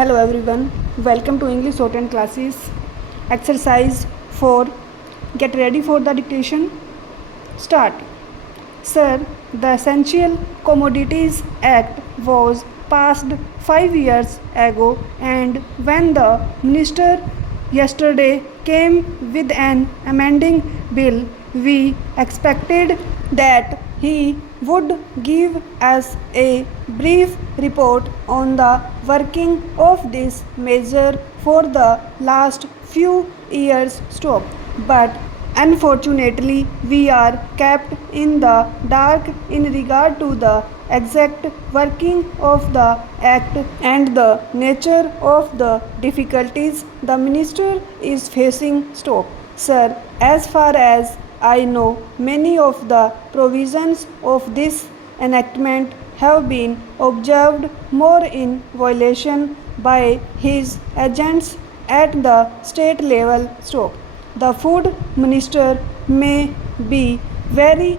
Hello everyone, welcome to English Shorthand classes. Exercise 4. Get ready for the dictation. Start. Sir, the Essential Commodities Act was passed 5 years ago, and when the minister yesterday came with an amending bill, we expected that he would give us a brief report on the working of this measure for the last few years. But unfortunately, we are kept in the dark in regard to the exact working of the Act and the nature of the difficulties the minister is facing. Sir, as far as I know, many of the provisions of this enactment have been observed more in violation by his agents at the state level. The food minister may be very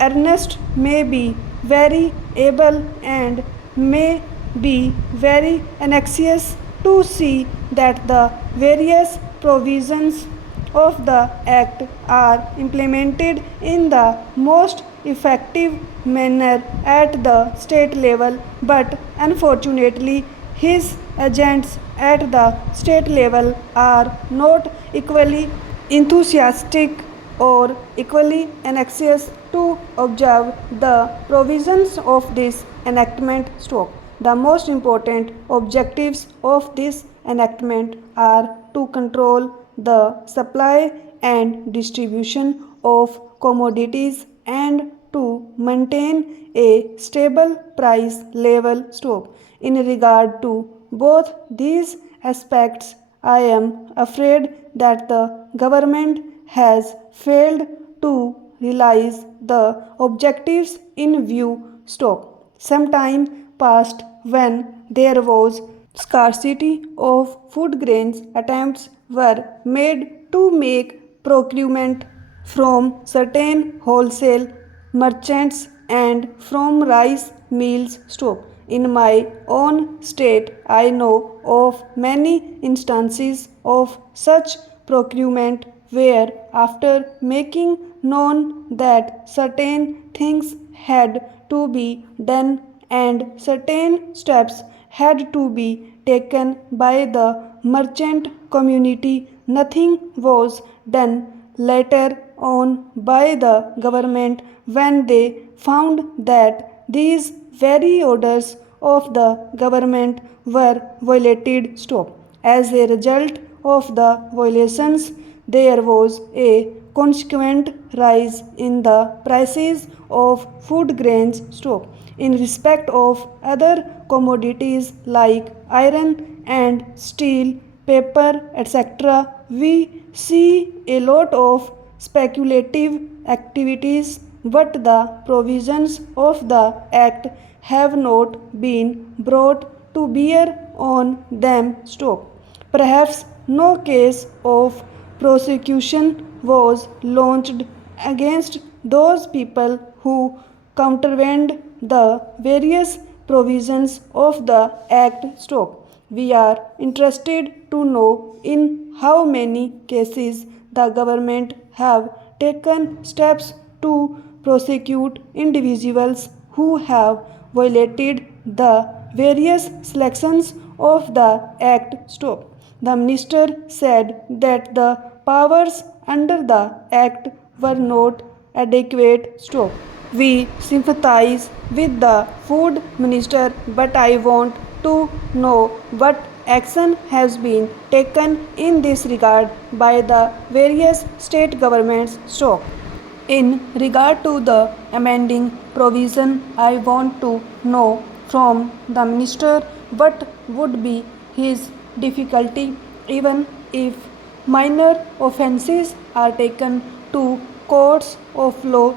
earnest, may be very able, and may be very anxious to see that the various provisions of the Act are implemented in the most effective manner at the state level, but unfortunately, his agents at the state level are not equally enthusiastic or equally anxious to observe the provisions of this enactment. The most important objectives of this enactment are to control the supply and distribution of commodities and to maintain a stable price level. In regard to both these aspects, I am afraid that the government has failed to realize the objectives in view. Some time past, when there was scarcity of food grains, attempts were made to make procurement from certain wholesale merchants and from rice mills. In my own state, I know of many instances of such procurement where, after making known that certain things had to be done and certain steps had to be taken by the merchant community, nothing was done. Later on by the government, when they found that these very orders of the government were violated. As a result of the violations, there was a consequent rise in the prices of food grains. In respect of other commodities like iron and steel, paper, etc., we see a lot of speculative activities, but the provisions of the Act have not been brought to bear on them. Perhaps no case of prosecution was launched against those people who countervened the various provisions of the Act. We are interested to know in how many cases the government have taken steps to prosecute individuals who have violated the various sections of the Act. The minister said that the powers under the Act were not adequate. We sympathize with the food minister, but I want to know what action has been taken in this regard by the various state governments. In regard to the amending provision, I want to know from the minister what would be his difficulty even if minor offences are taken to courts of law.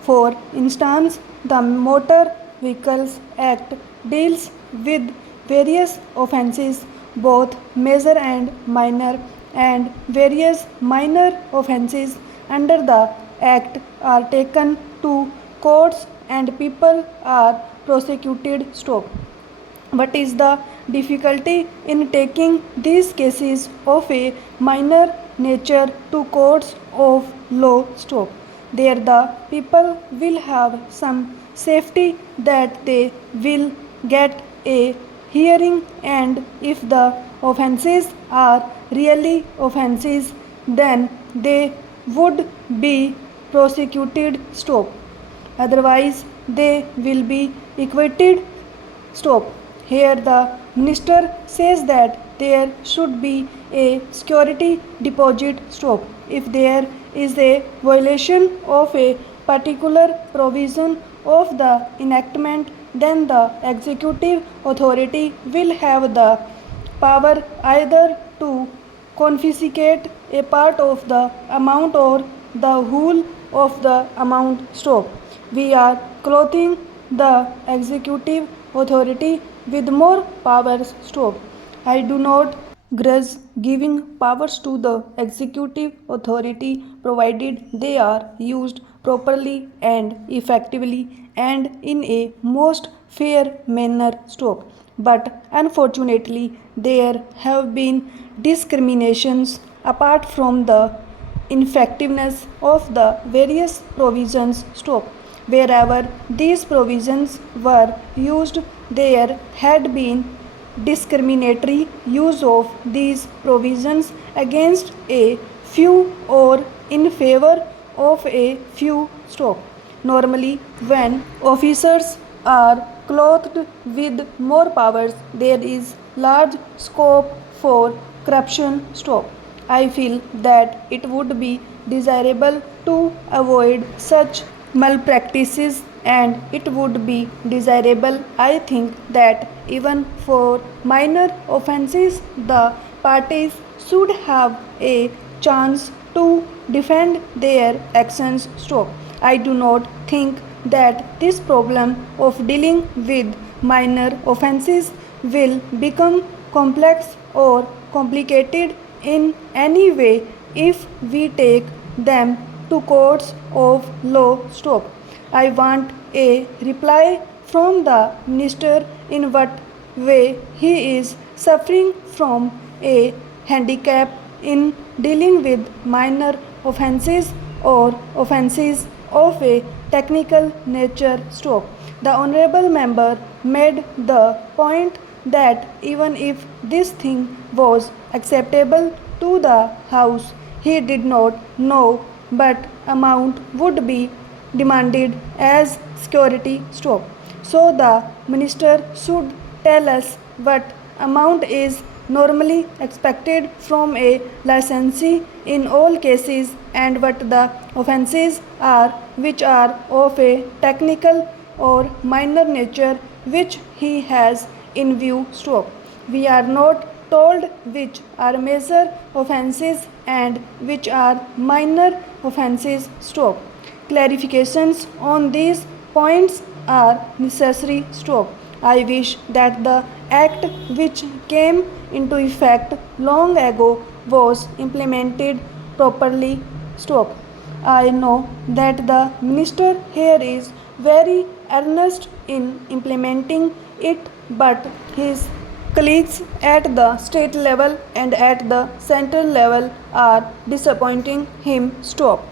For instance, the Motor Vehicles Act deals with various offences, both major and minor, and various minor offences under the Act are taken to courts and people are prosecuted. What is the difficulty in taking these cases of a minor nature to courts of law? Stop. There the people will have some safety that they will get a hearing, and if the offences are really offences, then they would be prosecuted. Stop. Otherwise they will be acquitted. Stop. Here the minister says that there should be a security deposit. Stop. If there is a violation of a particular provision of the enactment, then the executive authority will have the power either to confiscate a part of the amount or the whole of the amount. Stop. We are clothing the executive authority with more powers. Stop. I do not grudge giving powers to the executive authority provided they are used properly and effectively and in a most fair manner. Stop. But unfortunately, there have been discriminations apart from the ineffectiveness of the various provisions. Stop. Wherever these provisions were used, there had been discriminatory use of these provisions against a few or in favor of a few. Stop. Normally, when officers are clothed with more powers, there is large scope for corruption. Stop. I feel that it would be desirable to avoid such malpractices, and it would be desirable, I think, that even for minor offences the parties should have a chance to defend their actions. Stop. I do not think that this problem of dealing with minor offences will become complex or complicated in any way if we take them to courts of law. Stop. I want a reply from the minister in what way he is suffering from a handicap in dealing with minor offences or offences of a technical nature. Stop. The honorable member made the point that even if this thing was acceptable to the House, he did not know what amount would be demanded as security. Stop. So the minister should tell us what amount is normally expected from a licensee in all cases and what the offences are which are of a technical or minor nature which he has in view. Stop. We are not told which are major offences and which are minor offences. Stop. Clarifications on these points are necessary. Stop. I wish that the act which came into effect long ago was implemented properly. Stop. I know that the minister here is very earnest in implementing it, but his colleagues at the state level and at the central level are disappointing him. Stop.